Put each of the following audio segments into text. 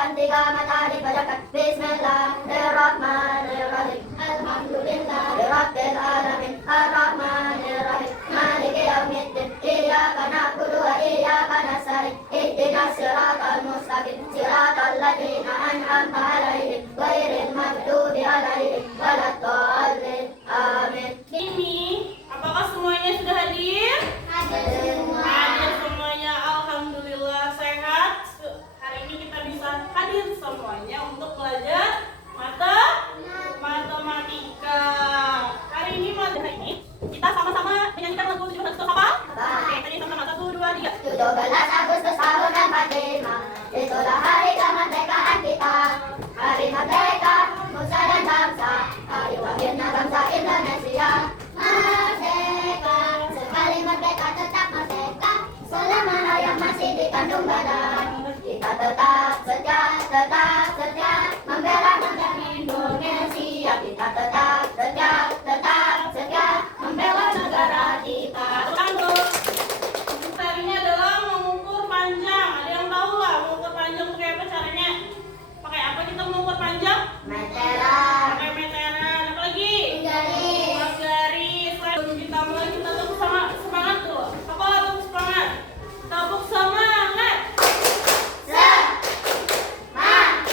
Tuhan tiga mata dibacakan. Bismillahirrahmanirrahim. Alhamdulillahirabbil alamin. Arrahmanirrahim. Maliki yaumiddin. Iyyaka na'budu wa iyyaka nasta'in. Ihdinas siratal mustaqim. Siratal ladzina an'amta 'alaihim ghairil maghdubi 'alaihim waladdallin. Amin. Ini, apakah semuanya sudah hadir? Hadir semua. Hadir semuanya, alhamdulillah sehat. Hari ini kita bisa hadir semuanya untuk belajar matematika. Hari ini kita sama-sama menyanyikan lagu 17 Agustus apa? Oke, tadi sama-sama 1, 2, 3. 17 Agustus tahun 45, itulah hari kemerdekaan kita. Hari merdeka, nusa dan bangsa. Hari lahirnya bangsa Indonesia. Merdeka, sekali merdeka tetap merdeka. Selama yang masih dikandung badan, kita tetap setia membela negara Indonesia. Kita tetap setia membela negara kita. Hari ini adalah mengukur panjang. Ada yang tahu nggak mengukur panjang pakai apa caranya? Pakai apa kita mengukur panjang? Meteran. Pakai meteran. Apa lagi? Garis. Garis. Sebelum kita mulai, kita tepuk semangat dulu. Apa tepuk semangat? Tepuk semangat. Semangat.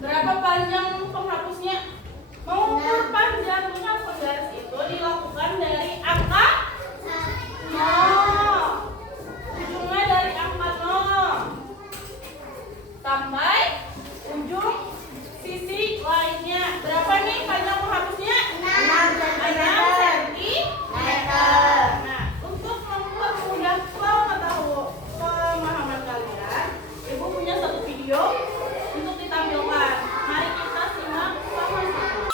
Berapa panjang penghapusnya? Mengukur panjang penghapus garis itu dilakukan dari angka 0. Ujungnya dari angka 0 sampai ujung sisi lainnya. Berapa nih panjang penghapusnya? 6 cm. Nah, untuk mempermudah pemahaman kalian, Ibu punya satu video untuk ditampilkan. Mari kita simak sama-sama.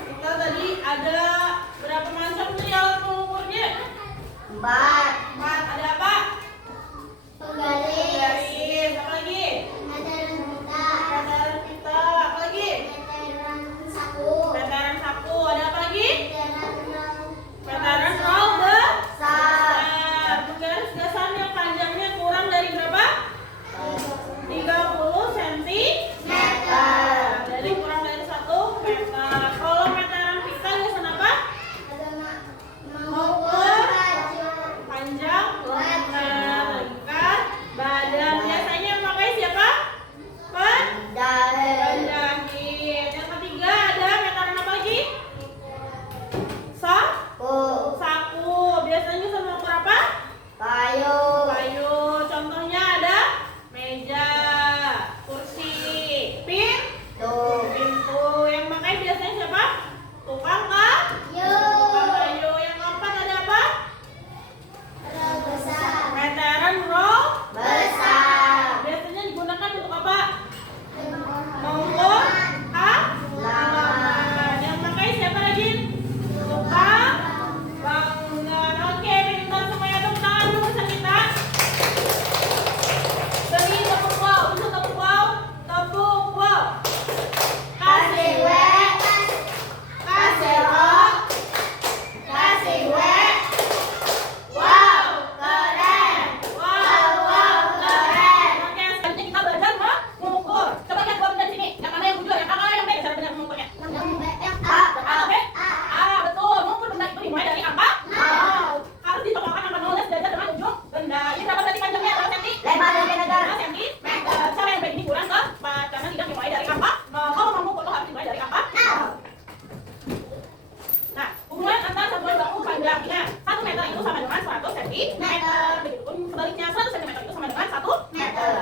Kita tadi ada berapa macam nih alat pengukurnya? 4. Ada apa? Penggaris. Garis. Apa lagi? Meteran pita. Meteran pita. Apa lagi? Meteran saku. Meteran saku. Ada apa lagi? Meteran Meteran roll besar. garis dasar yang panjangnya kurang dari berapa? 30 cm. Dari kurang dari 1 meter. Kalau meteran pita biasanya apa? Mengukur baju. Panjang, lengan, lingkar, badan. Biasanya pakai siapa? Dari Penjahit. Yang ketiga ada meteran apa lagi? Saku. Biasanya sama ukur apa? kayu. Kayu. Contohnya ada meja, kursi, pintu. Yang pakai biasanya siapa? Tukang kayu. Yang keempat ada apa? Roll besar. Meteran roll. Besar. Biasanya digunakan untuk apa? Mengukur halaman. Yang pakai siapa lagi? Tukang bangunan. Oke, pintar semuanya, tepuk tangan dulu bersama kita. Beri tepuk wow, bisa tepuk wow, tepuk wow. Kasih wek. Kasih rock, Kasih wek. wow, Keren. wow, keren. Oke, selanjutnya kita belajar mengukur. Coba lihat dua benda di sini. Yang mana yang jujur, yang A, yang B, cara benar mengukurnya. Yang A. A, B? Betul. Mengukur benda itu dimulai dari angka 0. Harus dicocokkan angka 0 dan sejajar dengan ujung benda. Ini berapa berarti panjangnya? Berapa senti? 5 cm. 5 senti. Cara yang baik ini kurang ke karena tidak dimulai dari angka 0. Kalau mengukur itu harus dimulai dari angka 0. Nah, hubungan antara satuan baku panjangnya 1 meter itu sama dengan 100 cm. Begitupun sebaliknya 100 cm itu sama dengan 1 meter.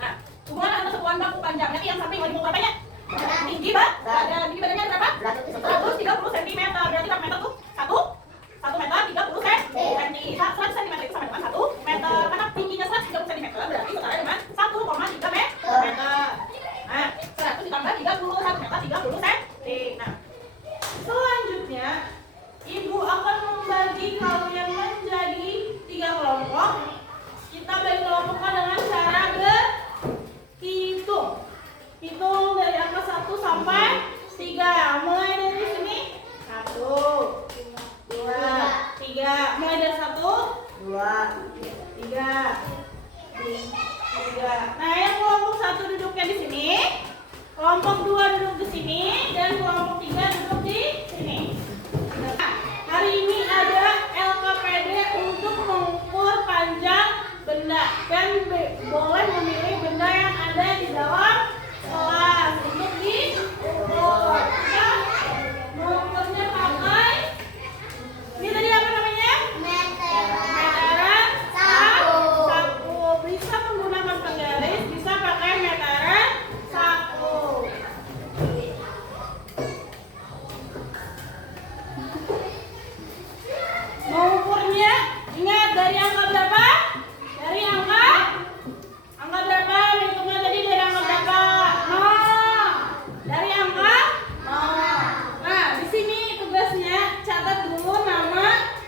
Nah, hubungan antara satuan baku panjangnya yang samping lagi mau berapanya? Tinggi badan. Tinggi badannya berapa? 130 cm. Berarti berapa meter tuh? 1 meter 30 cm. 100 cm itu sama dengan 1 meter. Karena tingginya 130 cm berarti setara dengan 1,3 meter. Nah, 100 ditambah 30, 1 meter 30 cm. Nah, selanjutnya Ibu akan membagi kalian menjadi 3 kelompok. Kita bagi kelompoknya dengan cara berhitung. Hitung dari angka 1 sampai dari angka berapa? Dari angka berapa? Hitungnya tadi dari angka berapa? 0. Dari angka 0. Nah, di sini tugasnya catat dulu nama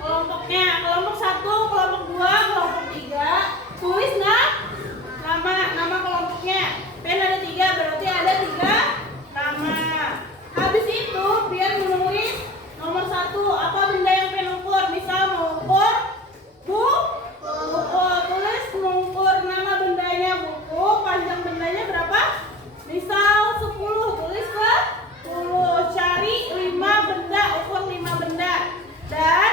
kelompoknya. Kelompok 1, kelompok 2, kelompok 3. Tulis nama kelompoknya. Pen ada 3, berarti ada 3 nama. Habis itu biar menulis nomor 1, apa benda yang pen ukur? Misal mau ukur buku, tulis mengukur nama bendanya buku, panjang bendanya berapa? Misal 10, tulis ke 10. Cari 5 benda, ukur 5 benda. Dan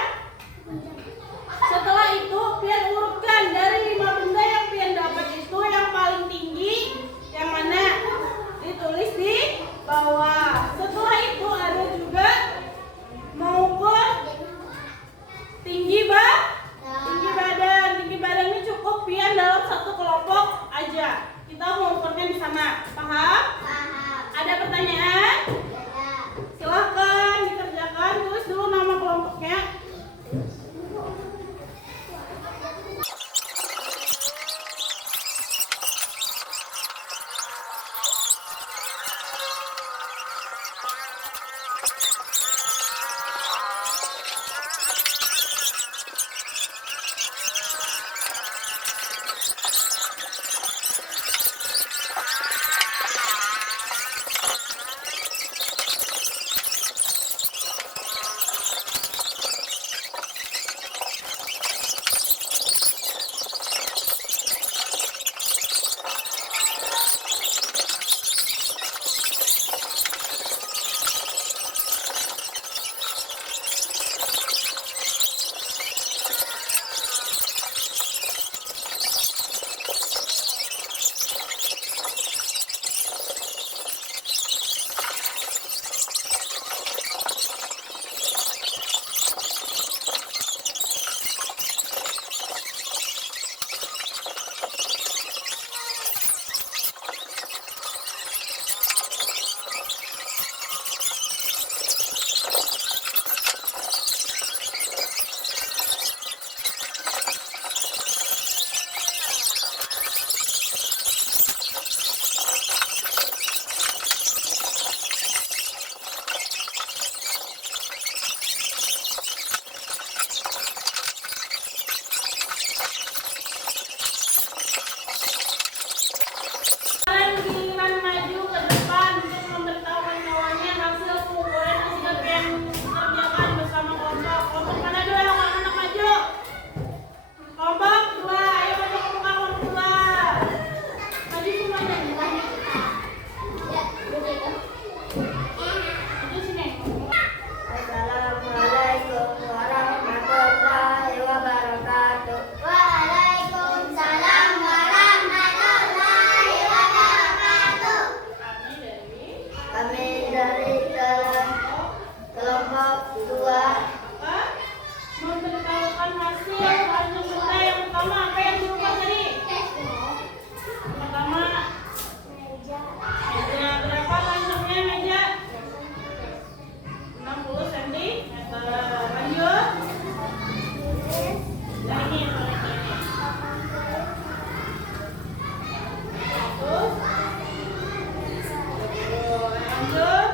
setelah itu pian urutkan dari 5 benda yang pian dapat itu yang paling tinggi yang mana? Ditulis di bawah. Setelah itu ada juga mengukur tinggi badan. Tinggi badan ini cukup pian dalam satu kelompok aja. Kita mengukurnya di sana. Paham? Ada pertanyaan? Silahkan dikerjakan. Tulis dulu nama kelompoknya. Memberitahukan hasil panjang benda yang pertama apa yang diubah tadi? Pertama meja. Berapa panjangnya meja? 60 cm. Lanjut. Nah ini. Terus. Lanjut.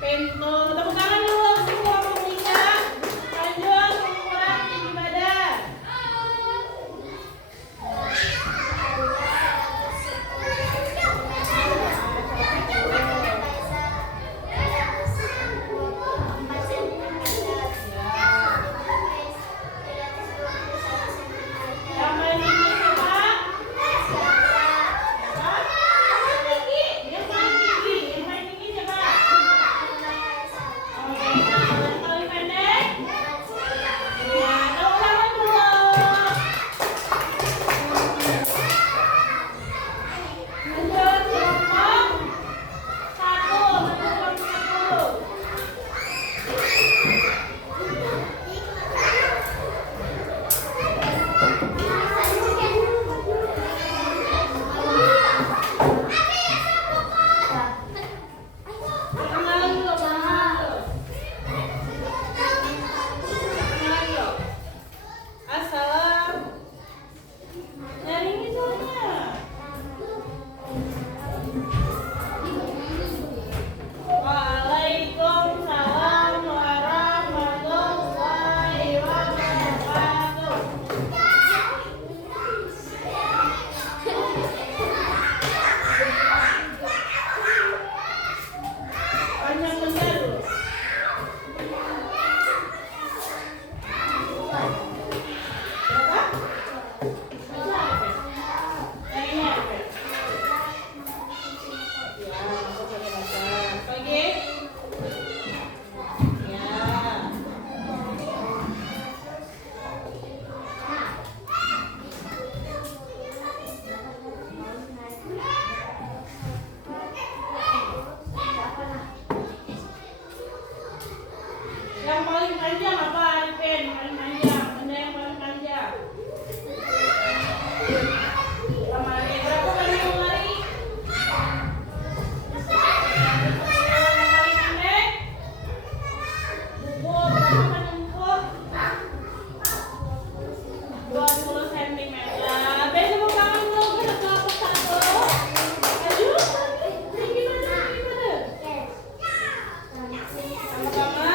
Pintu. Tepuk tangan dulu semua pemirsa. Lanjut ukuran tinggi badan. Yang paling tinggi siapa? Yang paling tinggi siapa? Oke, yang paling pendek? Iya, tepuk tangan dulu. Lanjut, kelompok 1, kelompok 1. Perkenalan dulu, perkenalan dulu. Assalam. Dari ini soalnya. Waalaikumsalam warahmatullahi wabarakatuh. Panjang benar loh. Berapa? Yang ini apa? Ya, aku pakai baca. Lagi? Ya. Yang paling panjang apa, Arifin? Paling panjang, benda yang paling panjang. Lemari, berapa panjang lemari? Yang paling pendek? Buku, berapa panjang buku? 20 cm. Tepuk tangan dulu, kita kelompok 1. Maju. Tinggi mana? Tinggi mana? Sama-sama.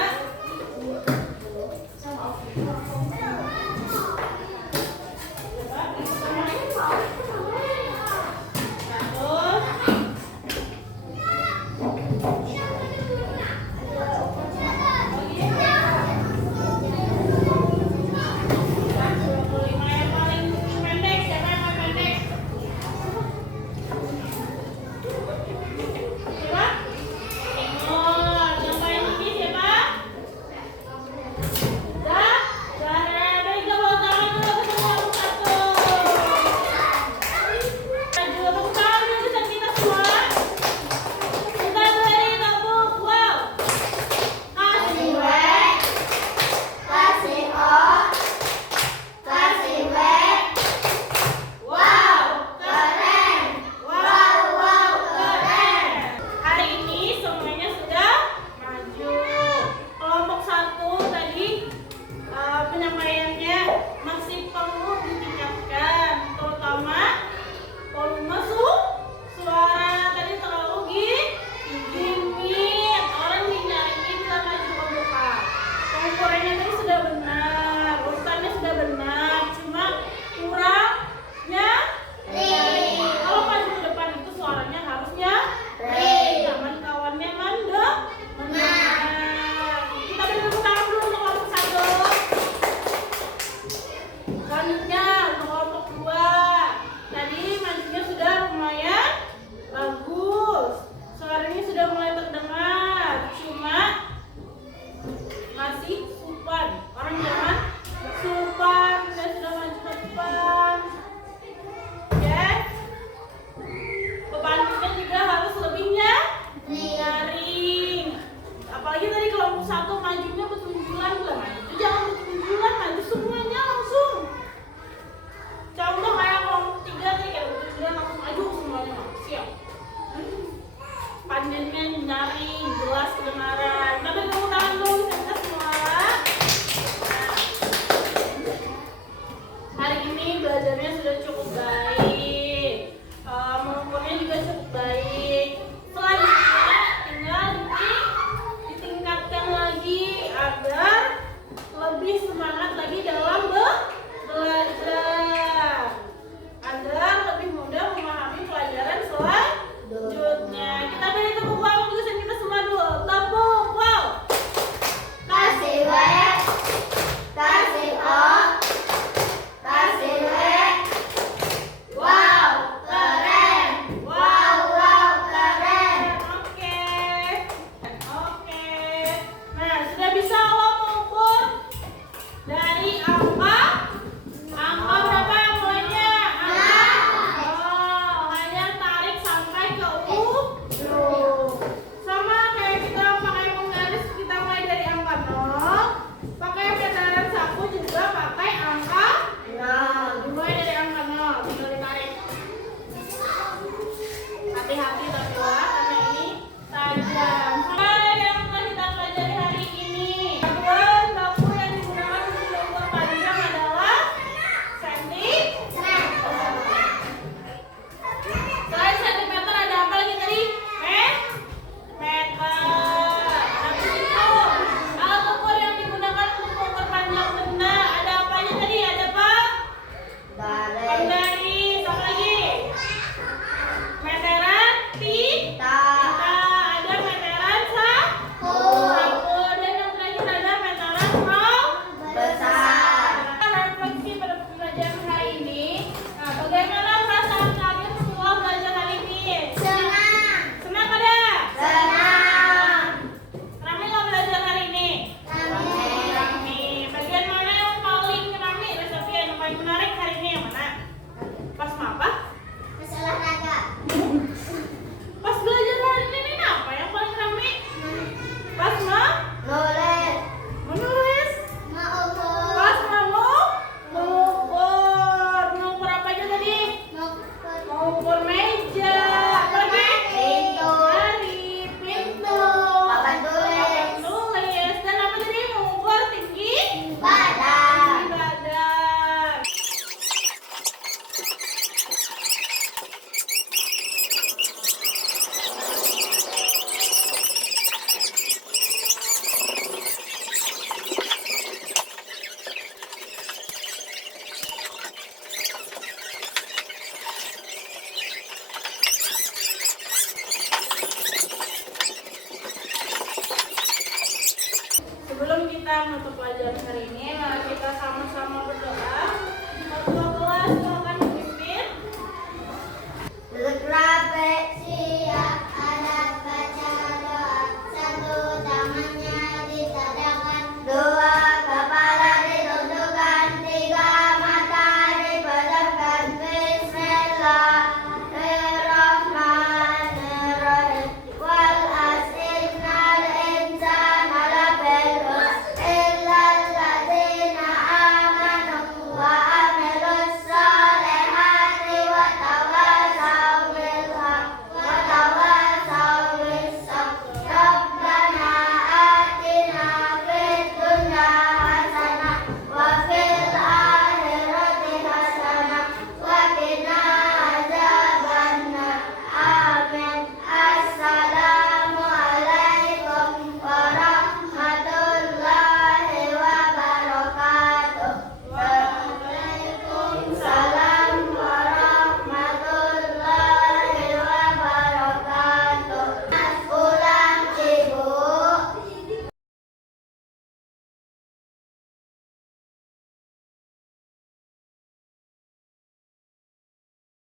Sebelum kita menutup pelajaran hari ini, mari kita sama-sama berdoa.